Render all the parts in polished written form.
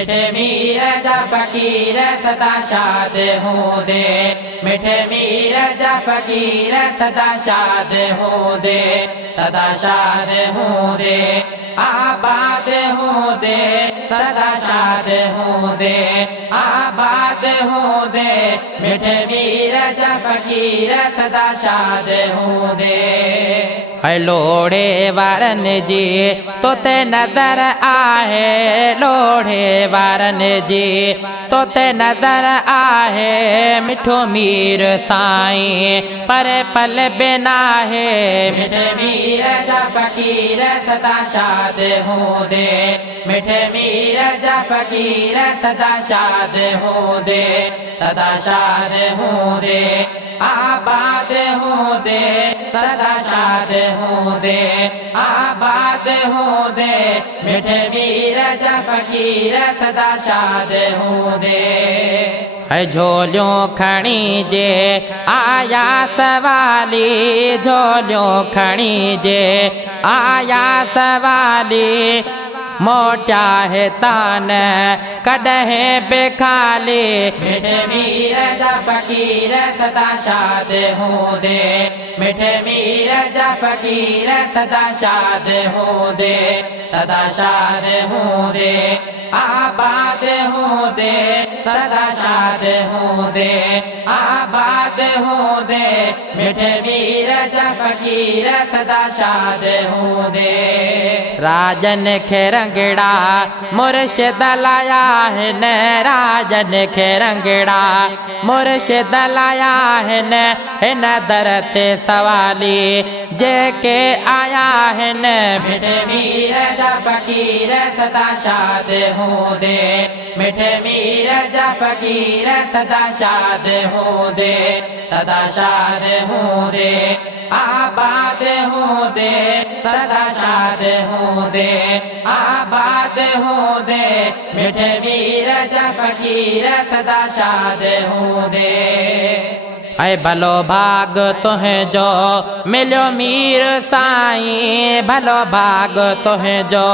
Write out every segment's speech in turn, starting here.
मिठे मीर जा फकीर सदा शाद हों दे, मिठे मीर जा फकीर सदा शाद हों दे, सदा शाद हों दे, आबाद हों दे, सदा शाद हों दे, आबाद हों दे, मिठे मीर जा फकीर सदा शाद हों दे। है लोढ़े वारन जी तोते नजर आहे, लोढ़े वारन जी तोते नजर आहे, मिठो मीर साईं पर पल बिना है, मिठे मीर जा फकीर सदा शाद हों दे, मिठे मीर जा फकीर सदा शाद हों दे, सदा शाद हों दे, आबाद हों दे, सदा शाद हों दे, आबाद हों दे, मिठे मीर जा फकीर सदा शाद हों दे। है झोलियों खणी जे आया सवाली, झोलियों खणी जे आया सवाली, मोटा है तान कदहे बेखाली, मिठे मीर जा फकीर सदा शाद हों दे, मिठे मीर जा फकीर सदा शाद हों दे, सदा शाद हों दे, आबाद हों दे, सदा शाद हों दे, आबाद हों दे, मिठे मीर जा फकीर सदा शाद हों दे। राजन खे रंगड़ा मुर्शिद लाया है न, राजन खे रंगड़ा मुर्शिद लाया है न, हिन दर ते सवाली जेके आया है न, मिठे मीर जा फकीर सदा शाद हों दे, मिठे मीर जा फकीर सदा शाद हों दे, सदा शाद हों दे, आबाद हों दे, सदा शाद हों दे, आबाद हों दे, मिठे मीर जा फकीर सदा शाद हों दे। ऐ भलो भाग तुहें जो मिलो मीर साईं, भलो भाग तुहें जो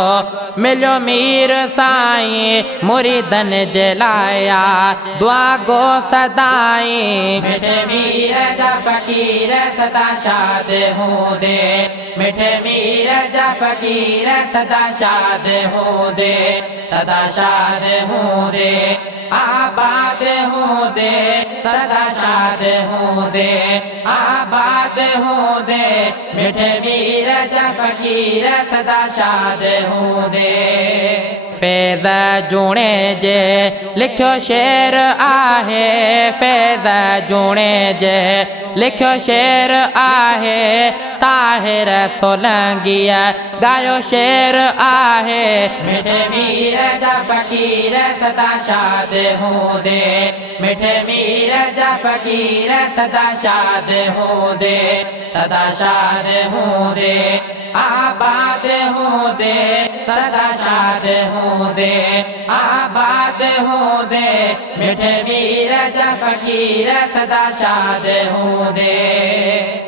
मिलो मीर साईं, मुरीदन जलाया दुआ गो सदाई, मिठे मीर जा फकीर सदा शाद हों दे, मिठे मीर जा फकीर सदा शाद हों दे, सदा शाद हों दे, आबाद हों दे, सदा शाद हों दे, आबाद हों दे, मिठे मीर जा फकीर सदा शाद हों दे। फैज़ जूणे जे लिखो शेर आहे, फैज़ जूणे जे लिखो शेर आहे, ताहिर सोलंगिया गायो शेर आहे, मिठे मीर जा फकीर सदा शाद हों दे, मिठे मीर जा फकीर सदा शाद हों दे, सदा शाद हों दे, आबाद हों दे, सदा शाद हों दे, आबाद हों दे, मिठे मीर जा फकीर सदा शाद हों दे।